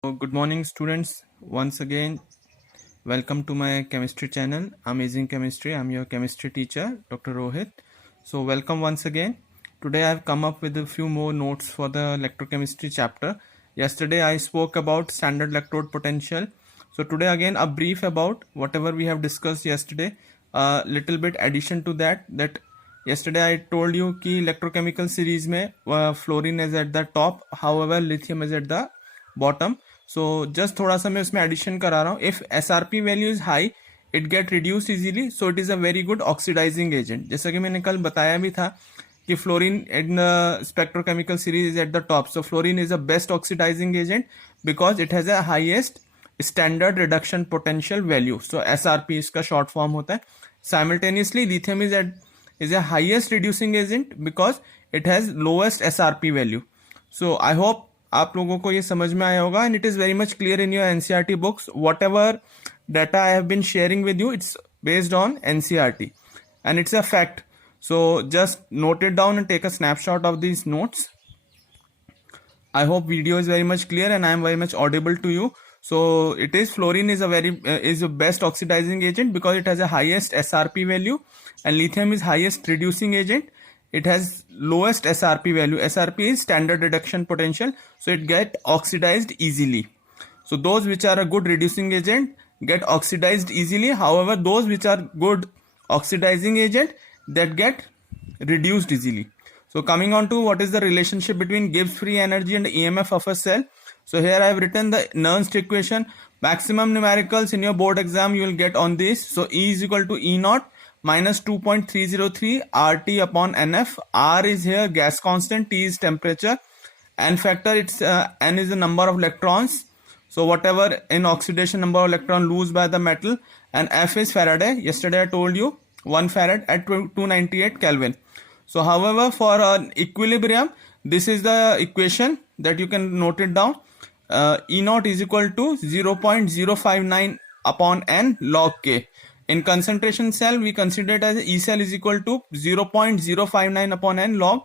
Good morning, students. Once again, welcome to my chemistry channel, Amazing Chemistry. I'm your chemistry teacher, Dr. Rohit. So, welcome once again. Today, I've come up with a few more notes for the electrochemistry chapter. Yesterday, I spoke about standard electrode potential. So, today, again, a brief about whatever we have discussed yesterday. A little bit addition to that yesterday I told you कि electrochemical series में fluorine is at the top, however lithium is at the bottom. So just थोड़ा सा मैं उसमें addition करा रहा हूँ. If SRP value is high, it get reduced easily, so it is a very good oxidizing agent. जैसा कि मैंने कल बताया भी था कि fluorine in the spectrochemical series is at the top. So fluorine is the best oxidizing agent because it has a highest standard reduction potential value. So SRP इसका short form होता है. Simultaneously, lithium is a highest reducing agent because it has lowest SRP value. So I hope आप लोगों को ये समझ में आया होगा, and it is very much clear in your NCERT books. Whatever data I have been sharing with you, it's based on NCERT and it's a fact. So just note it down and take a snapshot of these notes. I hope video is very much clear and I am very much audible to you. So it is fluorine is a best oxidizing agent because it has a highest SRP value, and lithium is highest reducing agent. It has lowest SRP value. SRP is standard reduction potential, so it get oxidized easily. So those which are a good reducing agent get oxidized easily. However, those which are good oxidizing agent that get reduced easily. So coming on to what is the relationship between Gibbs free energy and EMF of a cell. So here I have written the Nernst equation. Maximum numericals in your board exam you will get on this. So E is equal to E naught minus 2.303 RT upon NF. R is here gas constant, T is temperature, N factor, it's N is the number of electrons. So whatever in oxidation number of electron lose by the metal, and F is Faraday. Yesterday I told you 1 farad at 298 Kelvin. So however, for an equilibrium, this is the equation that you can note it down. E naught is equal to 0.059 upon N log K. In concentration cell, we consider it as E cell is equal to 0.059 upon N log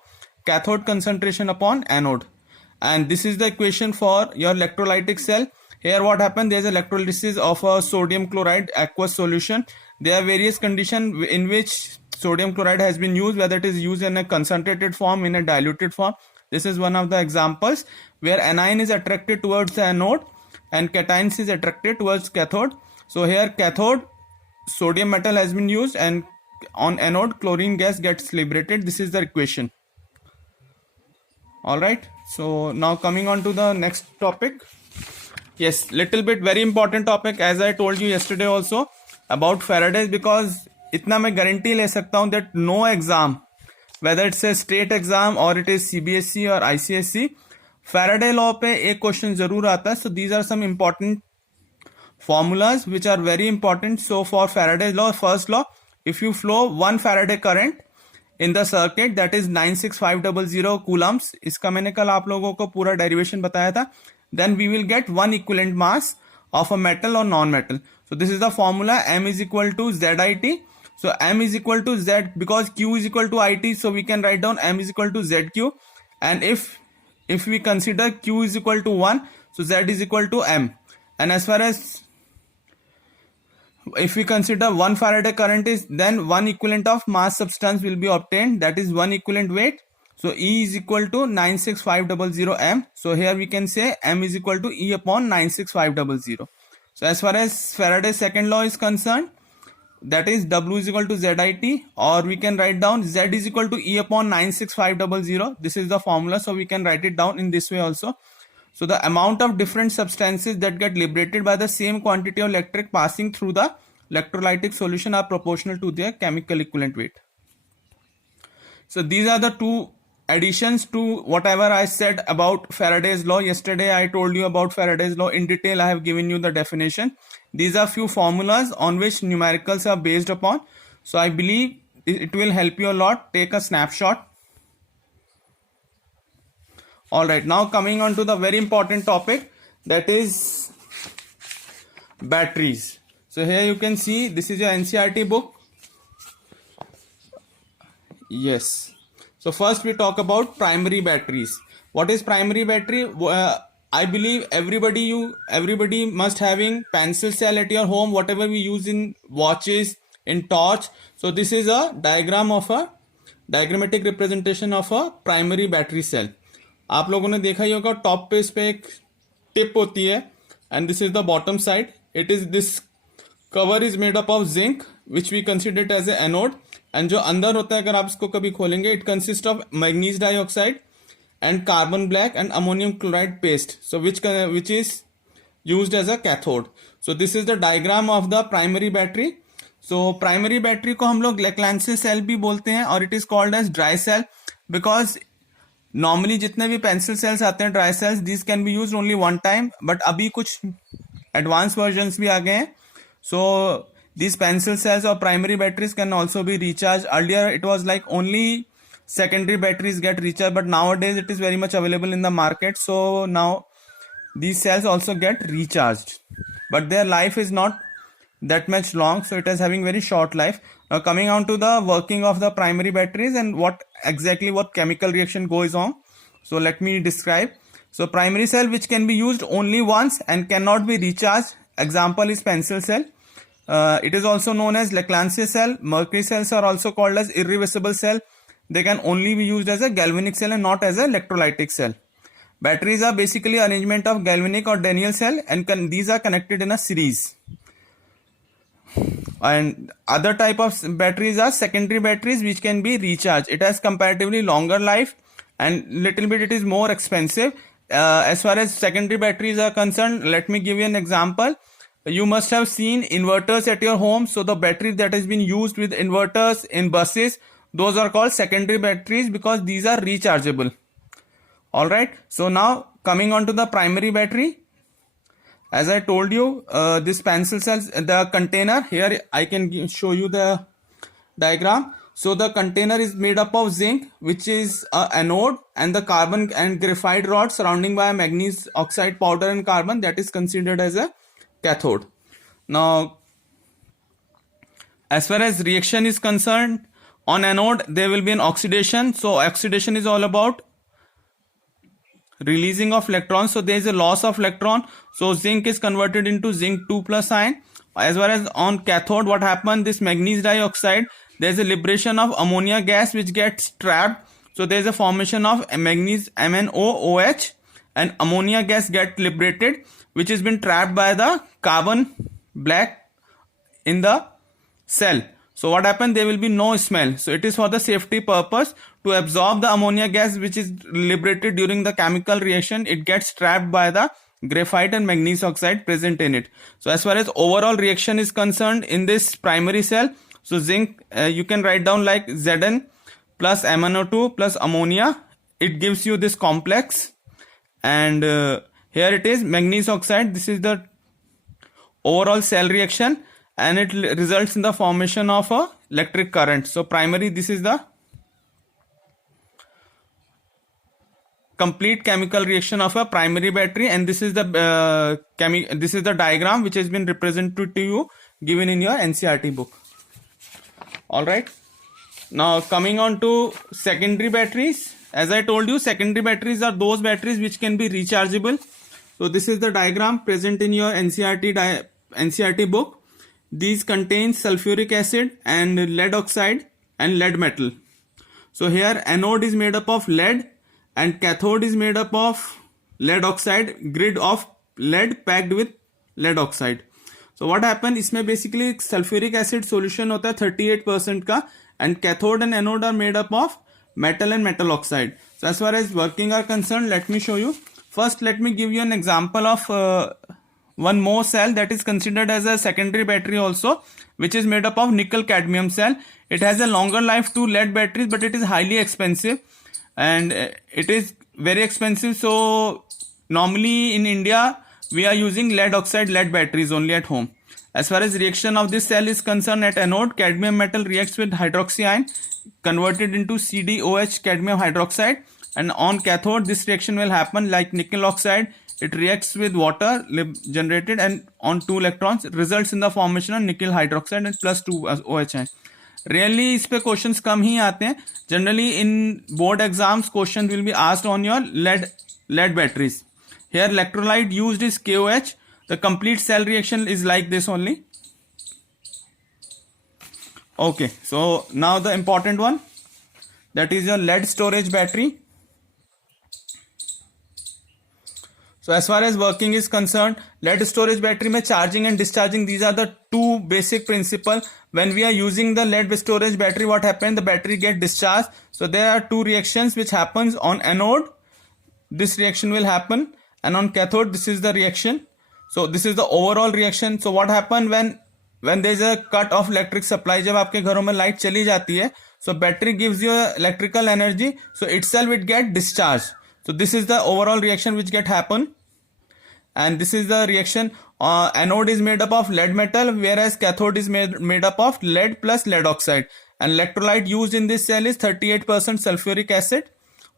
cathode concentration upon anode. And this is the equation for your electrolytic cell. Here what happened, there is electrolysis of a sodium chloride aqueous solution. There are various conditions in which sodium chloride has been used, whether it is used in a concentrated form, in a diluted form. This is one of the examples where anion is attracted towards the anode and cations is attracted towards cathode. So here cathode sodium metal has been used, and on anode chlorine gas gets liberated. This is the equation. Alright, so now coming on to the next topic. Yes, little bit very important topic, as I told you yesterday also about Faraday's, because इतना मैं guarantee ले सकता हूँ that no exam, whether it's a state exam or it is CBSE or ICSE, Faraday law पे एक question जरूर आता है. So these are some important formulas which are very important. So for Faraday's law, first law, if you flow 1 Faraday current in the circuit, that is 96500 coulombs, इसका मैंने कल आप लोगों को पूरा derivation बताया था, then we will get one equivalent mass of a metal or non-metal. So this is the formula. M is equal to ZIT. So M is equal to Z because Q is equal to IT, so we can write down M is equal to ZQ. And if we consider Q is equal to 1, so Z is equal to M. And as far as if we consider 1 Faraday current is, then one equivalent of mass substance will be obtained, that is one equivalent weight. So E is equal to 96500 M. So here we can say M is equal to E upon 96500. So as far as Faraday's second law is concerned, that is W is equal to ZIT, or we can write down Z is equal to E upon 96500. This is the formula, so we can write it down in this way also. So the amount of different substances that get liberated by the same quantity of electric passing through the electrolytic solution are proportional to their chemical equivalent weight. So these are the two additions to whatever I said about Faraday's law. Yesterday I told you about Faraday's law in detail. I have given you the definition. These are few formulas on which numericals are based upon. So I believe it will help you a lot. Take a snapshot. Alright, now coming on to the very important topic, that is batteries. So here you can see this is your NCERT book. Yes. So first we talk about primary batteries. What is primary battery? I believe everybody must having pencil cell at your home, whatever we use in watches, in torch. So this is a diagram of a diagrammatic representation of a primary battery cell. आप लोगों ने देखा ही होगा top पे इस पे एक tip होती है and this is the bottom side. It is this cover is made up of zinc which we consider it as a anode, and जो अंदर होता है अगर आप इसको कभी खोलेंगे it consists of manganese dioxide and carbon black and ammonium chloride paste, so which is used as a cathode. So this is the diagram of the primary battery. So primary battery को हम लोग Leclanché cell भी बोलते हैं और it is called as dry cell because normally जितने भी pencil cells आते हैं dry cells, these can be used only one time, but अभी कुछ advanced versions भी आ गए हैं. So these pencil cells or primary batteries can also be recharged. Earlier it was like only secondary batteries get recharged, but nowadays it is very much available in the market. So now these cells also get recharged, but their life is not that much long, so it is having very short life. Now coming on to the working of the primary batteries and what chemical reaction goes on. So let me describe. So primary cell which can be used only once and cannot be recharged. Example is pencil cell. It is also known as Leclanché cell. Mercury cells are also called as irreversible cell. They can only be used as a galvanic cell and not as a electrolytic cell. Batteries are basically arrangement of galvanic or Daniell cell, and these are connected in a series. And other type of batteries are secondary batteries which can be recharged. It has comparatively longer life and little bit it is more expensive. As far as secondary batteries are concerned, let me give you an example. You must have seen inverters at your home. So the battery that has been used with inverters in buses, those are called secondary batteries because these are rechargeable. Alright, so now coming on to the primary battery. As I told you, this pencil cells, the container, here I can show you the diagram. So the container is made up of zinc, which is an anode, and the carbon and graphite rod surrounding by a manganese oxide powder and carbon, that is considered as a cathode. Now, as far as reaction is concerned, on anode there will be an oxidation. So oxidation is all about releasing of electrons. So there is a loss of electron. So zinc is converted into zinc 2 plus ion. As well as on cathode, what happened, this manganese dioxide, there is a liberation of ammonia gas which gets trapped. So there is a formation of manganese MnOOH, and ammonia gas get liberated, which has been trapped by the carbon black in the cell. So what happened, there will be no smell. So it is for the safety purpose to absorb the ammonia gas which is liberated during the chemical reaction. It gets trapped by the graphite and manganese oxide present in it. So as far as overall reaction is concerned in this primary cell, so zinc you can write down like Zn plus MnO2 plus ammonia. It gives you this complex, and here it is manganese oxide. This is the overall cell reaction, and it results in the formation of a electric current. So primary, this is the complete chemical reaction of a primary battery, and this is the this is the diagram which has been represented to you, given in your NCERT book. All right, now coming on to secondary batteries. As I told you, secondary batteries are those batteries which can be rechargeable. So this is the diagram present in your NCERT book. These contain sulfuric acid and lead oxide and lead metal. So here anode is made up of lead and cathode is made up of lead oxide, grid of lead packed with lead oxide. So what happened, इसमें basically sulfuric acid solution होता है 38% का, and cathode and anode are made up of metal and metal oxide. So as far as working are concerned, let me show you. First, let me give you an example of one more cell that is considered as a secondary battery also, which is made up of nickel cadmium cell. It has a longer life to lead batteries, but it is highly expensive, and it is very expensive. So normally in India we are using lead oxide lead batteries only at home. As far as reaction of this cell is concerned, at anode cadmium metal reacts with hydroxy ion converted into CdOH cadmium hydroxide, and on cathode this reaction will happen like nickel oxide. It reacts with water generated and on 2 electrons, results in the formation of nickel hydroxide and plus 2 OH ion. Really इस पे questions कम ही आते हैं. Generally in board exams question will be asked on your lead batteries. Here electrolyte used is KOH. The complete cell reaction is like this only. Okay, so now the important one, that is your lead storage battery. So as far as working is concerned, lead storage battery mein charging and discharging, these are the two basic principles. When we are using the lead storage battery, what happens? The battery get discharged. So there are two reactions which happens on anode. This reaction will happen, and on cathode this is the reaction. So this is the overall reaction. So what happen when there is a cut of electric supply, जब आपके घरों में light चली जाती है, so battery gives you electrical energy, so itself it get discharged. So this is the overall reaction which get happen, and this is the reaction. Anode is made up of lead metal, whereas cathode is made up of lead plus lead oxide, and electrolyte used in this cell is 38% sulfuric acid.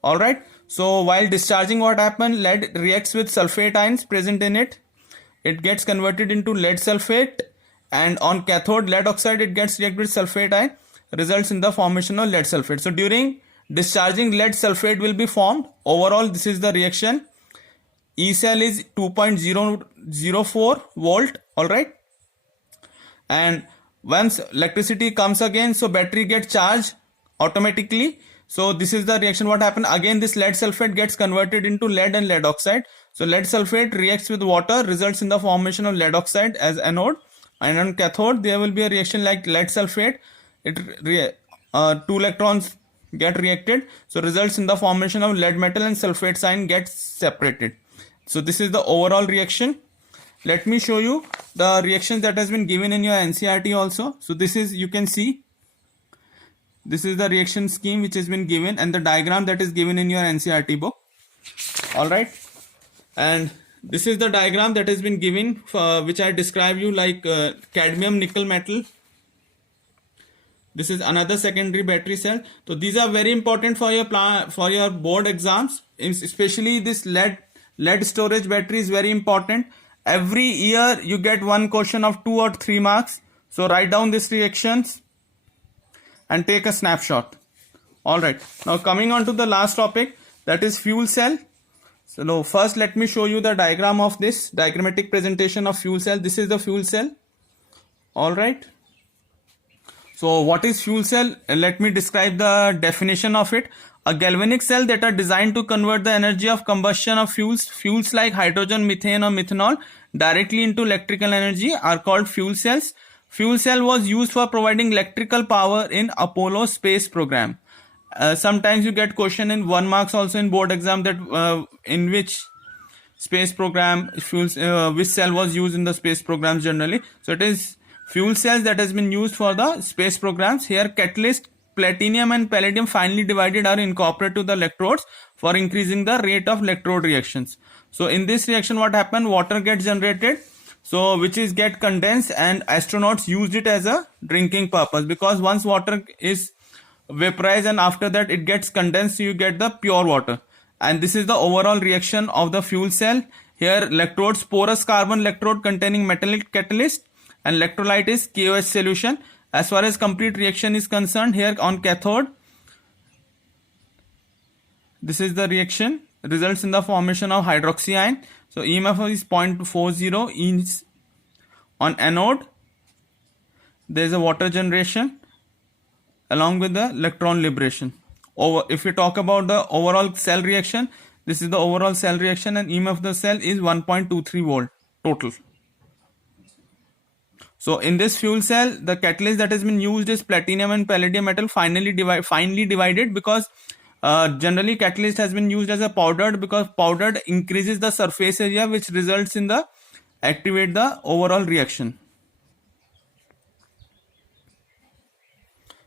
All right. So while discharging, what happen? Lead reacts with sulfate ions present in it. It gets converted into lead sulfate, and on cathode lead oxide it gets reacted with sulfate ion, results in the formation of lead sulfate. So during discharging, lead sulfate will be formed. Overall, this is the reaction. E cell is 2.004 volt. All right. And once electricity comes again, so battery gets charged automatically. So this is the reaction. What happened? Again, this lead sulfate gets converted into lead and lead oxide. So lead sulfate reacts with water, results in the formation of lead oxide as anode. And on cathode, there will be a reaction like lead sulfate. Two electrons get reacted, so results in the formation of lead metal, and sulfate sign gets separated. So this is the overall reaction. Let me show you the reactions that has been given in your NCERT also. So this is, you can see, this is the reaction scheme which has been given, and the diagram that is given in your NCERT book. All right. And this is the diagram that has been given, which I describe you like cadmium nickel metal. This is another secondary battery cell. So these are very important for your board exams. Especially this lead storage battery is very important. Every year you get one question of 2 or 3 marks. So write down these reactions and take a snapshot. All right. Now coming on to the last topic, that is fuel cell. So now first let me show you the diagram of this, diagrammatic presentation of fuel cell. This is the fuel cell. All right. So what is fuel cell? Let me describe the definition of it. A galvanic cell that are designed to convert the energy of combustion of fuels like hydrogen, methane or methanol directly into electrical energy are called fuel cells. Fuel cell was used for providing electrical power in Apollo space program. Sometimes you get question in 1 marks also in board exam, that in which space program which cell was used in the space programs generally. So it is fuel cells that has been used for the space programs. Here catalyst, platinum and palladium finely divided are incorporated to the electrodes for increasing the rate of electrode reactions. So in this reaction, what happened? Water gets generated, so which is get condensed, and astronauts used it as a drinking purpose, because once water is vaporized and after that it gets condensed, so you get the pure water. And this is the overall reaction of the fuel cell. Here electrodes, porous carbon electrode containing metallic catalyst, and electrolyte is KOH solution. As far as complete reaction is concerned, here on cathode, this is the reaction, results in the formation of hydroxy ion. So EMF is 0.40 is on anode. There is a water generation along with the electron liberation. If we talk about the overall cell reaction, this is the overall cell reaction, and EMF of the cell is 1.23 volt total. So in this fuel cell, the catalyst that has been used is platinum and palladium metal finely divided, because generally catalyst has been used as a powdered, because powdered increases the surface area, which results in the activate the overall reaction.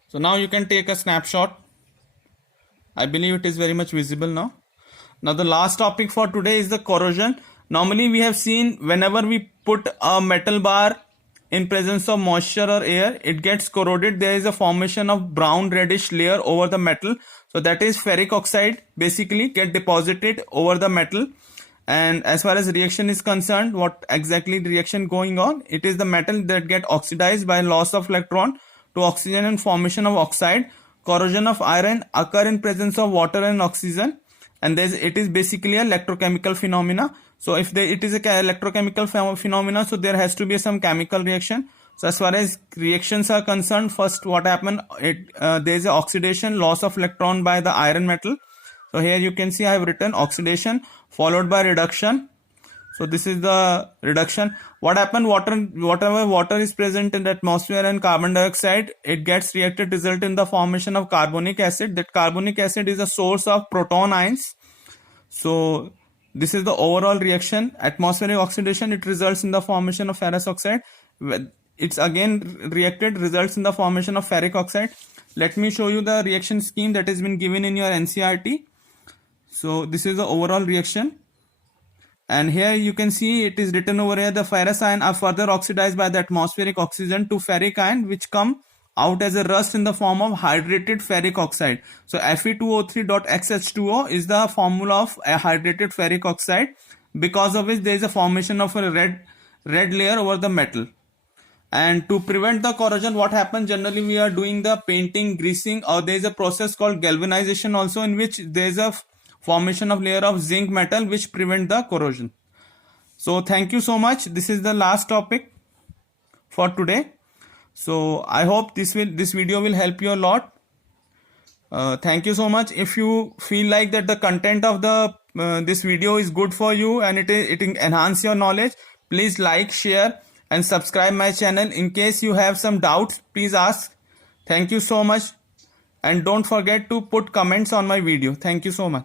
So now you can take a snapshot. I believe it is very much visible now. Now the last topic for today is the corrosion. Normally we have seen whenever we put a metal bar in presence of moisture or air, it gets corroded. There is a formation of brown reddish layer over the metal. So that is ferric oxide basically get deposited over the metal. And as far as reaction is concerned, what exactly the reaction going on? It is the metal that get oxidized by loss of electron to oxygen and formation of oxide. Corrosion of iron occur in presence of water and oxygen, and it is basically a electrochemical phenomena. So if it is a electrochemical phenomena, so there has to be some chemical reaction. So as far as reactions are concerned, first what happened, there is a oxidation, loss of electron by the iron metal. So here you can see I have written oxidation followed by reduction. So this is the reduction. What happened, whatever water is present in the atmosphere and carbon dioxide, it gets reacted, result in the formation of carbonic acid. That carbonic acid is a source of proton ions. So this is the overall reaction. Atmospheric oxidation, it results in the formation of ferrous oxide. It's again reacted, results in the formation of ferric oxide. Let me show you the reaction scheme that has been given in your NCERT. So this is the overall reaction. And here you can see it is written over here, the ferrous ion are further oxidized by the atmospheric oxygen to ferric ion, which come out as a rust in the form of hydrated ferric oxide. So Fe2O3.XH2O is the formula of a hydrated ferric oxide, because of which there is a formation of a red layer over the metal. And to prevent the corrosion, what happens, generally we are doing the painting, greasing, or there is a process called galvanization also, in which there is a formation of layer of zinc metal which prevent the corrosion. So thank you so much. This is the last topic for today. So I hope this video will help you a lot. Thank you so much. If you feel like that the content of the this video is good for you and it enhance your knowledge, please like, share and subscribe my channel. In case you have some doubts, please ask. Thank you so much, and don't forget to put comments on my video. Thank you so much.